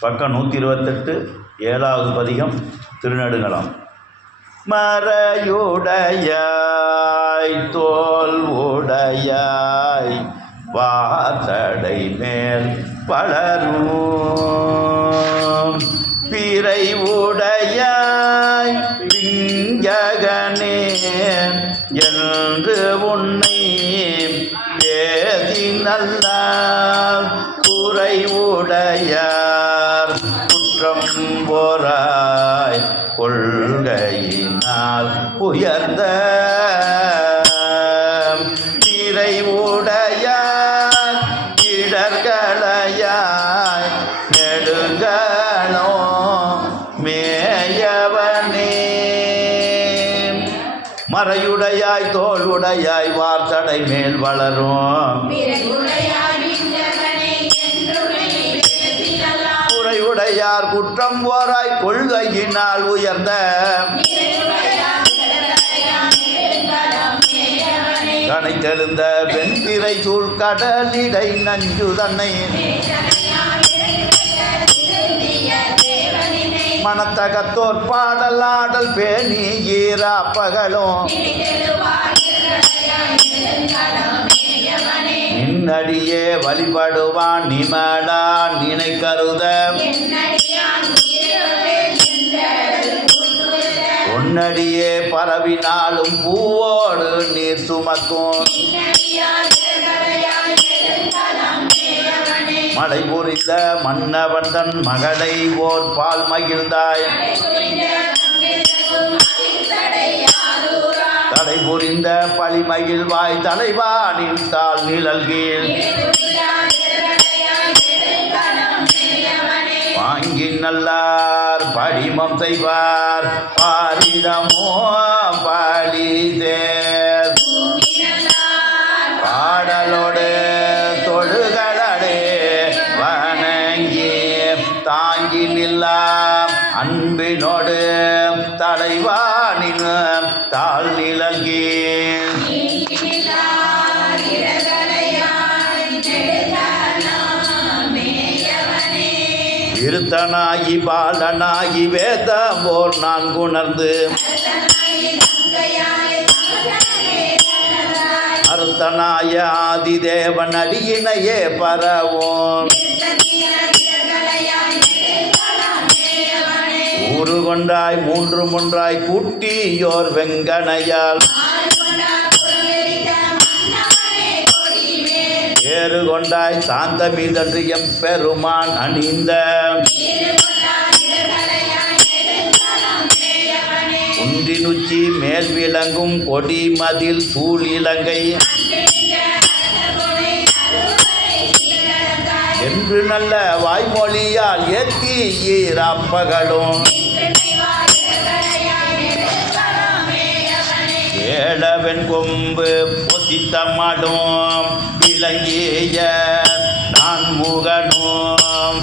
பக்கம் 128 7வது பதிகம் திருநெடுங்கலம். மறையுடையாய் தோல் உடையாய் வாசடை மேல் பலரும் பிறை உடையாய் விஞ்சகனே என்று உன்னை ஏதி நல்ல குறை உடையார் குற்றம் போராய் கொள்கையினால் உயர்ந்த திரை உடையார் இடர்களையாய் நெடுங்களோ மேயவனே. மறையுடையாய் தோல் உடையாய் வார்த்தடை மேல் வளரும் குறையுடையார் குற்றம் போராய் கொள்கையினால் உயர்ந்த கனைத்தெழுந்த வெண்திரை சூழ் கடலிடை நஞ்சு தன்னை மனத்தகத்தோர் பாடல் ஆடல் பேணி ஈரா பகலும் நின்னடியே வழிபடுவான் நிமடா நினை கருத உன்னடியே பரவினாலும் பூவோடு நீர் சுமக்கும் மழை புரிந்த மன்னவன் தன் மகளை ஓர் பால் மகிழ்ந்தாய் தலை புரிந்த பழி மகிழ்வாய் தலைவானின் தாள் நிழல்கீழ் வாங்கி நல்லார் படிமம் செய்வார் பாரிடமோ பாலிதேர் பாடலோடு தொழுகளே வணங்கி தாங்கி நில்லாம் அன்பினோடு தலைவானின் தாழ் நிழல்கீழ் இருத்தனாகி பாலனாகி வேதம் போல் நான் குணர்ந்து அருத்தனாய ஆதிதேவன் அடியினையே பரவோம் ஊறு கொண்டாய் மூன்று முன்றாய் கூட்டியோர் வெங்கனையால் ஏறு கொண்டாய் சாந்த மீதன்று எம் பெருமான் அணிந்த குன்றினுச்சி மேல் விளங்கும் கொடி மதில் சூழ் இலங்கை என்று நல்ல வாய்மொழியால் ஏத்தி ஈராப்பகலும் ஏழவன் கொம்பு பொசித்த மாடும் விளங்கிய நான் முகனும்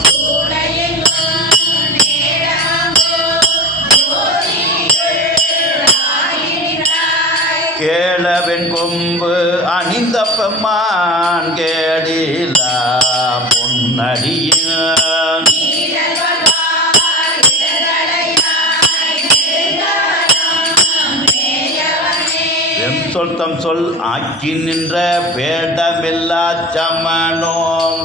கேளவன் கொம்பு அணிந்த பெம்மான் கேடிலா பொன்னடியான் சொல் தம் சொல் ஆக்கி நின்ற பேடமில்லா சமனோம்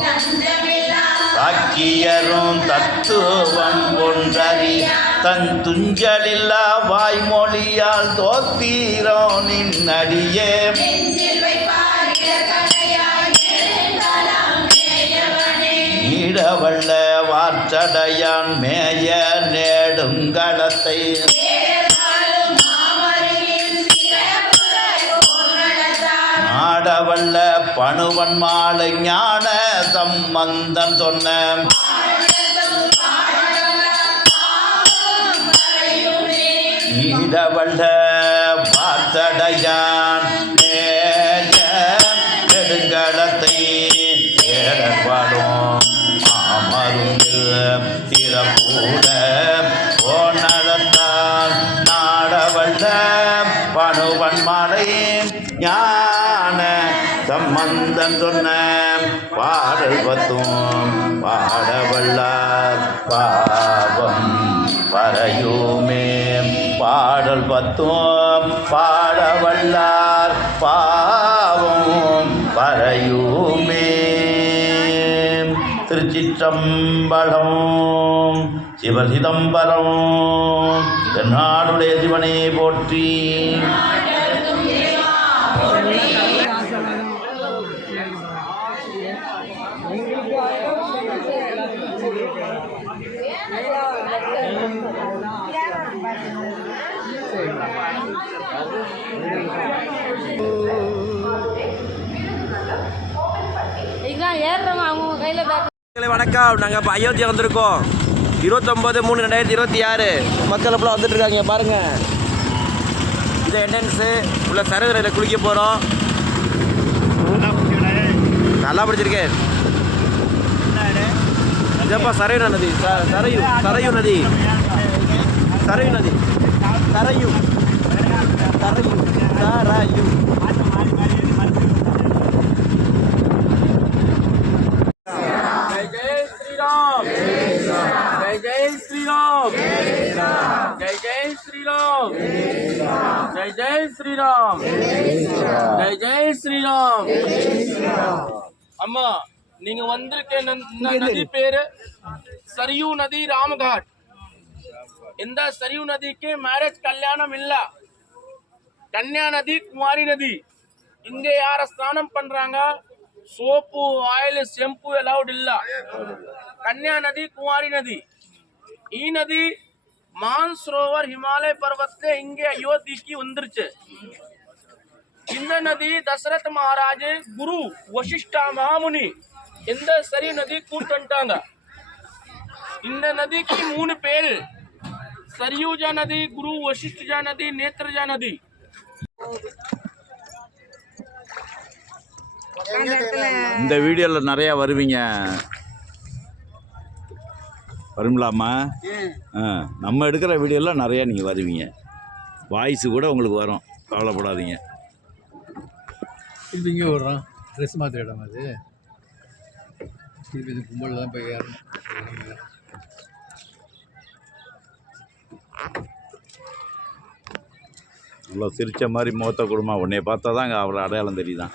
சாக்கியரும் தத்துவம் ஒன்றறி தன் துஞ்சலில்லா வாய்மொழியால் தோத்தீரோ நின்னடியே நீடவல்ல வார்த்தடையான் மேய நேடுங்களத்தை நாடவல்ல பணுவன் மாலை ஞான சம்பந்தன் சொன்ன நீடவல்ல பார்த்தடையான் நெடுங்களத்தை ஏறப்பாடும் அமருங்கில் திறப்பூட போனடத்தான் நாடவல்ல பணுவன் மாலை ஞான சம்பந்தன் சொன்ன பாடல் பத்தும் பாடவல்ல எல்லார் பாவம் பறையுமே. திருச்சிற்றம்பலம். சிவசிதம்பரம். தென்னாடுடைய சிவனே போற்றி. வணக்கம். நாங்கள் இப்போ அயோத்தியா வந்திருக்கோம். 29/3/2026 மக்கள் எப்பலாம் வந்துட்டு இருக்காங்க பாருங்க. இது என்ட்ரன்ஸு உள்ள சரகரையில் குளிக்க போகிறோம். நல்லா பிடிச்சிருக்கேன். இதப்பா சரையு நதி. சரையு நதி. ஜெய் ஸ்ரீராம். அம்மா நீங்க வந்திருக்க நதி பேரு சரியு நதி ராமகாட். இந்த சரியு நதிக்கு மேரேஜ் கல்யாணம் இல்ல. கன்யா நதி குமாரி நதி. இங்க யார ஸ்நானம் பண்றாங்க சோப்பு ஆயில் ஷெம்பு அலௌட் இல்ல. கன்யா நதி குமாரி நதி. ಈ ನದಿ ಮಾನ್ಸರೋವರ್ ಹಿಮಾಲಯ ಪರ್ವತ ಹಿಂಗೆ ಅಯೋಧ್ಯೆಗೆ வந்துருச்சு. இந்த நதி தசரத் மகாராஜ் குரு வசிஷ்ட மகாமுனி இந்த சரி நதி கூட்டு வந்துட்டாங்க. இந்த நதிக்கு 3 பேரு. सरयूजा नदी, गुरु वशिष्ठजा नदी, नेत्रजा नदी. இந்த வீடியோவில் நிறையா வருவீங்க. வருங்களாம்மா? நம்ம எடுக்கிற வீடியோவில் நிறையா நீங்கள் வருவீங்க. வாய்ஸு கூட உங்களுக்கு வரும், கவலைப்படாதீங்க. திருப்பி இங்கே விடுறோம். ட்ரெஸ் மாற்ற இடம் அது. திருப்பி இந்த கும்பலில் தான் போய் ஏறணும். நல்லா சிரித்த மாதிரி முகத்த குடும்பம். உன்னைய பார்த்தா தான் அங்கே அவரை அடையாளம் தெரியுதான்.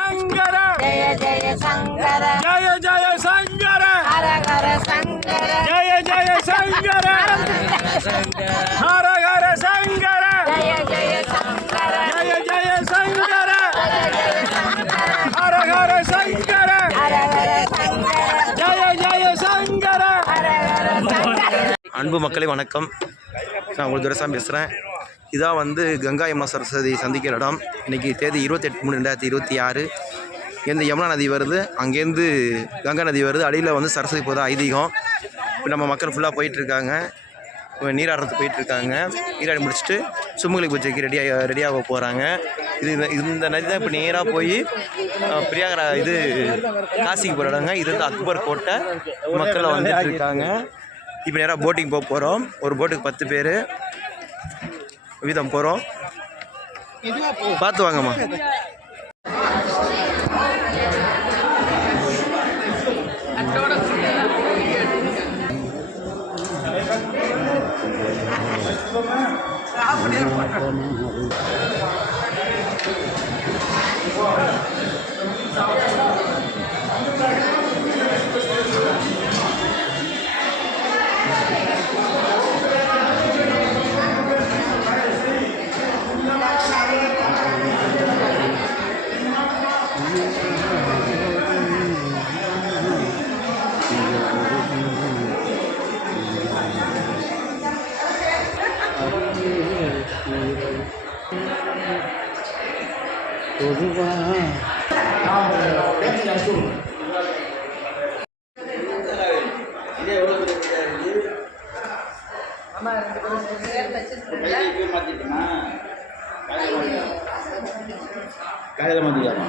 शंकर जय जय शंकर जय जय शंकर हर हर शंकर जय जय शंकर हर हर शंकर जय जय शंकर जय जय शंकर हर हर शंकर जय जय शंकर. அன்பு மக்களே வணக்கம். நான் உங்களுக்கு துரைசாமி பேசுகிறேன். இதான் வந்து கங்கா யமுனா சரஸ்வதி சந்திக்கிற இடம். இன்றைக்கி தேதி 28/3/2026. இங்கேருந்து யமுனா நதி வருது, அங்கேருந்து கங்கா நதி வருது, அடியில் வந்து சரஸ்வதி போதா ஐதீகம். இப்போ நம்ம மக்கள் ஃபுல்லாக போயிட்டுருக்காங்க, நீராடுறதுக்கு போயிட்டுருக்காங்க. நீராடி முடிச்சுட்டு சுமங்கலி பூஜைக்கு ரெடியாக போகிறாங்க. இந்த நதி தான் இப்போ நேராக போய் பிரியாகரா காசிக்கு போகிற இடங்க. இது வந்து அக்பர் கோட்டை. மக்களை வந்துட்டு இருக்காங்க. இப்போ நேராக போட்டிங் போக போகிறோம். ஒரு போட்டுக்கு 10 பேர் வீதம் போகிறோம். பார்த்து வாங்கம்மா. காலையில் மாற்றிக்கலாமா?